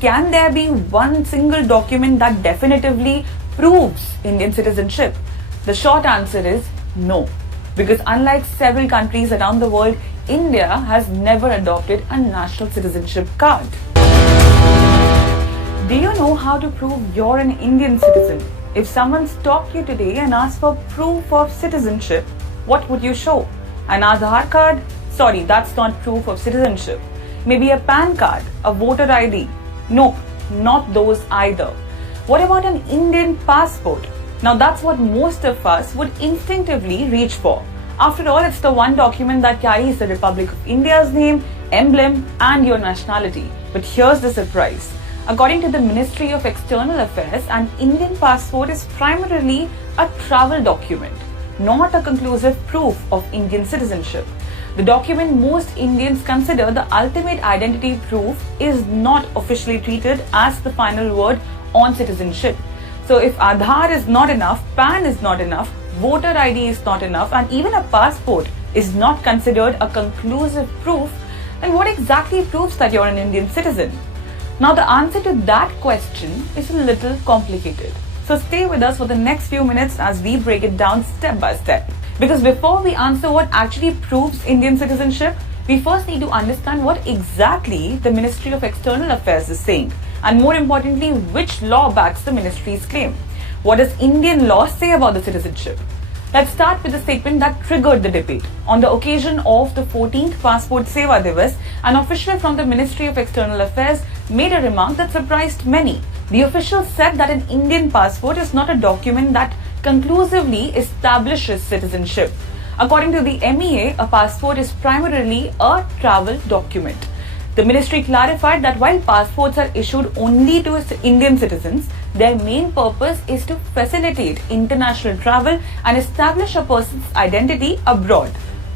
can there be one single document that definitively proves Indian citizenship? The short answer is no. Because unlike several countries around the world, India has never adopted a national citizenship card. Do you know how to prove you're an Indian citizen? If someone stopped you today and asked for proof of citizenship, what would you show? An Aadhaar card? Sorry, that's not proof of citizenship. Maybe a PAN card, a voter ID? Nope, not those either. What about an Indian passport? Now that's what most of us would instinctively reach for. After all, it's the one document that carries the Republic of India's name, emblem, and your nationality. But here's the surprise. According to the Ministry of External Affairs, an Indian passport is primarily a travel document, not a conclusive proof of Indian citizenship. The document most Indians consider the ultimate identity proof is not officially treated as the final word on citizenship. So if Aadhaar is not enough, PAN is not enough, voter ID is not enough, and even a passport is not considered a conclusive proof, then what exactly proves that you're an Indian citizen? Now the answer to that question is a little complicated. So stay with us for the next few minutes as we break it down step by step. Because before we answer what actually proves Indian citizenship, we first need to understand what exactly the Ministry of External Affairs is saying. And more importantly, which law backs the ministry's claim. What does Indian law say about the citizenship? Let's start with the statement that triggered the debate. On the occasion of the 14th Passport Seva Divas, an official from the Ministry of External Affairs made a remark that surprised many. The official said that an Indian passport is not a document that conclusively establishes citizenship. According to the MEA, a passport is primarily a travel document. The ministry clarified that while passports are issued only to Indian citizens, their main purpose is to facilitate international travel and establish a person's identity abroad.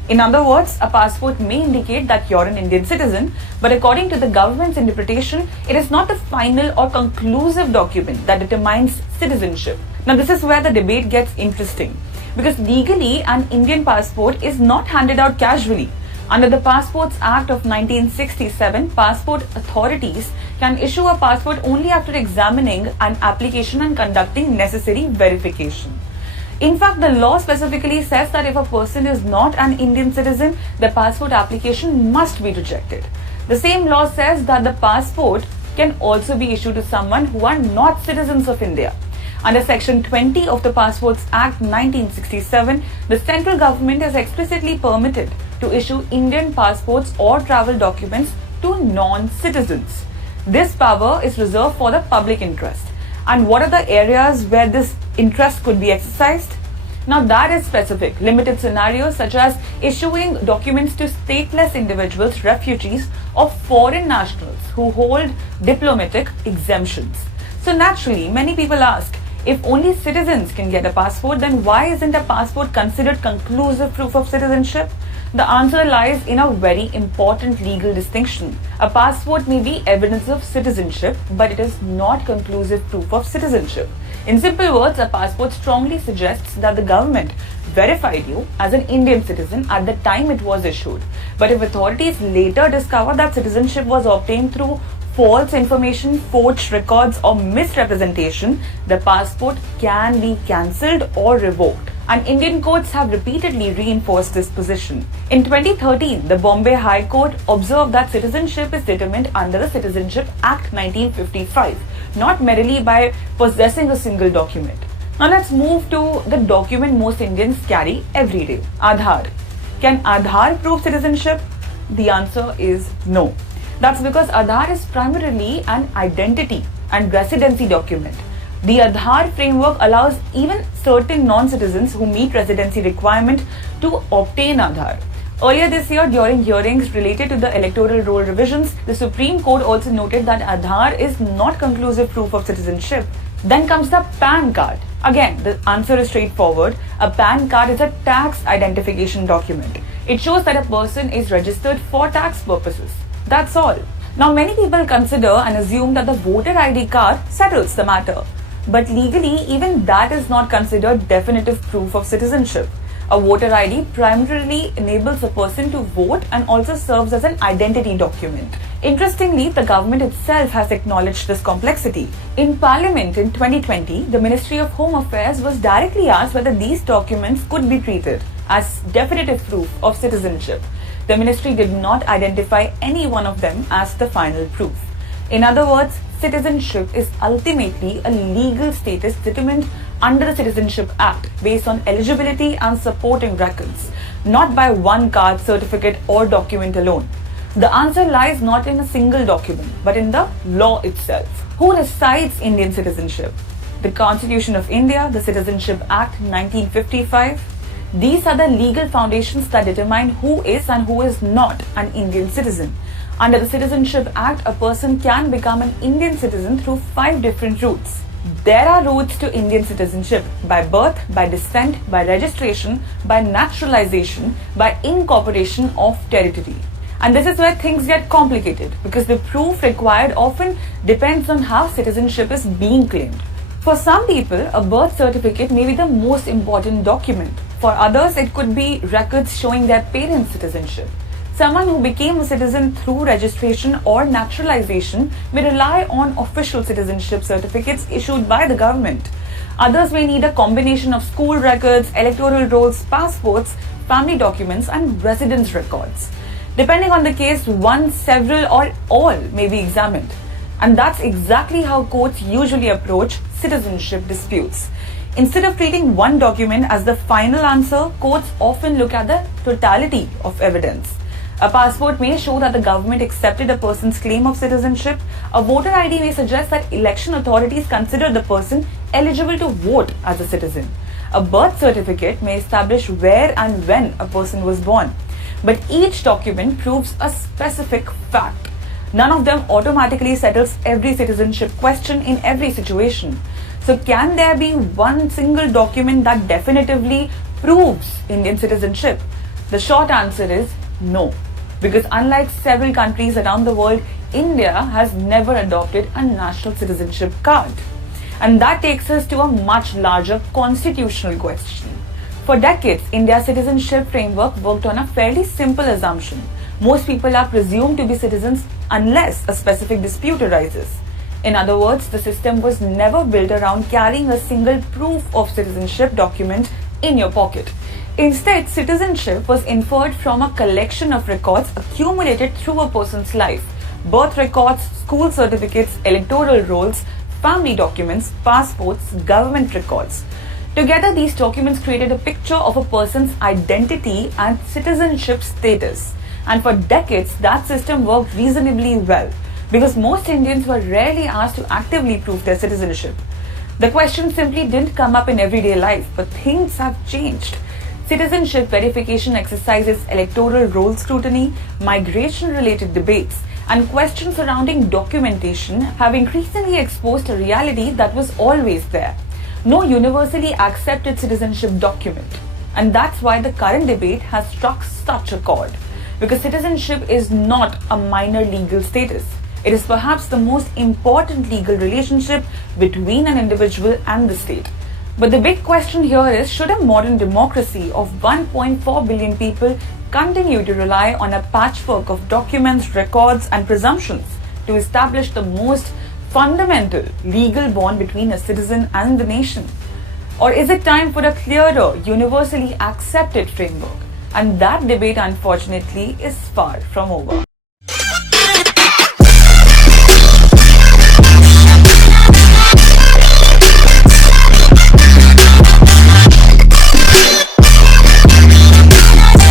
In other words, a passport may indicate that you're an Indian citizen, but according to the government's interpretation, it is not the final or conclusive document that determines citizenship. Now, this is where the debate gets interesting, because legally, an Indian passport is not handed out casually. Under the Passports Act of 1967, passport authorities can issue a passport only after examining an application and conducting necessary verification. In fact, the law specifically says that if a person is not an Indian citizen, the passport application must be rejected. The same law says that the passport can also be issued to someone who are not citizens of India. Under Section 20 of the Passports Act 1967, the central government is explicitly permitted to issue Indian passports or travel documents to non-citizens. This power is reserved for the public interest. And what are the areas where this interest could be exercised? Now that is specific, limited scenarios such as issuing documents to stateless individuals, refugees, or foreign nationals who hold diplomatic exemptions. So naturally, many people ask, if only citizens can get a passport, then why isn't a passport considered conclusive proof of citizenship? The answer lies in a very important legal distinction. A passport may be evidence of citizenship, but it is not conclusive proof of citizenship. In simple words, a passport strongly suggests that the government verified you as an Indian citizen at the time it was issued. But if authorities later discover that citizenship was obtained through false information, forged records, or misrepresentation, the passport can be cancelled or revoked. And Indian courts have repeatedly reinforced this position. In 2013, the Bombay High Court observed that citizenship is determined under the Citizenship Act 1955, not merely by possessing a single document. Now let's move to the document most Indians carry every day, Aadhaar. Can Aadhaar prove citizenship? The answer is no. That's because Aadhaar is primarily an identity and residency document. The Aadhaar framework allows even certain non-citizens who meet residency requirement to obtain Aadhaar. Earlier this year, during hearings related to the electoral roll revisions, the Supreme Court also noted that Aadhaar is not conclusive proof of citizenship. Then comes the PAN card. Again, the answer is straightforward. A PAN card is a tax identification document. It shows that a person is registered for tax purposes. That's all. Now, many people consider and assume that the voter ID card settles the matter. But legally, even that is not considered definitive proof of citizenship. A voter ID primarily enables a person to vote and also serves as an identity document. Interestingly, the government itself has acknowledged this complexity. In Parliament in 2020, the Ministry of Home Affairs was directly asked whether these documents could be treated as definitive proof of citizenship. The ministry did not identify any one of them as the final proof. In other words, citizenship is ultimately a legal status determined under the Citizenship Act based on eligibility and supporting records, not by one card, certificate, or document alone. The answer lies not in a single document, but in the law itself. Who decides Indian citizenship? The Constitution of India, the Citizenship Act 1955. These are the legal foundations that determine who is and who is not an Indian citizen. Under the Citizenship Act, a person can become an Indian citizen through 5 different routes. There are routes to Indian citizenship: by birth, by descent, by registration, by naturalization, by incorporation of territory. And this is where things get complicated because the proof required often depends on how citizenship is being claimed. For some people, a birth certificate may be the most important document. For others, it could be records showing their parents' citizenship. Someone who became a citizen through registration or naturalization may rely on official citizenship certificates issued by the government. Others may need a combination of school records, electoral rolls, passports, family documents, and residence records. Depending on the case, one, several, or all may be examined. And that's exactly how courts usually approach citizenship disputes. Instead of treating one document as the final answer, courts often look at the totality of evidence. A passport may show that the government accepted a person's claim of citizenship. A voter ID may suggest that election authorities consider the person eligible to vote as a citizen. A birth certificate may establish where and when a person was born. But each document proves a specific fact. None of them automatically settles every citizenship question in every situation. So can there be one single document that definitively proves Indian citizenship? The short answer is no. Because unlike several countries around the world, India has never adopted a national citizenship card. And that takes us to a much larger constitutional question. For decades, India's citizenship framework worked on a fairly simple assumption. Most people are presumed to be citizens unless a specific dispute arises. In other words, the system was never built around carrying a single proof of citizenship document in your pocket. Instead, citizenship was inferred from a collection of records accumulated through a person's life: birth records, school certificates, electoral rolls, family documents, passports, government records. Together, these documents created a picture of a person's identity and citizenship status. And for decades, that system worked reasonably well because most Indians were rarely asked to actively prove their citizenship. The question simply didn't come up in everyday life, but things have changed. Citizenship verification exercises, electoral roll scrutiny, migration-related debates, and questions surrounding documentation have increasingly exposed a reality that was always there: no universally accepted citizenship document. And that's why the current debate has struck such a chord. Because citizenship is not a minor legal status. It is perhaps the most important legal relationship between an individual and the state. But the big question here is, should a modern democracy of 1.4 billion people continue to rely on a patchwork of documents, records, and presumptions to establish the most fundamental legal bond between a citizen and the nation? Or is it time for a clearer, universally accepted framework? And that debate, unfortunately, is far from over.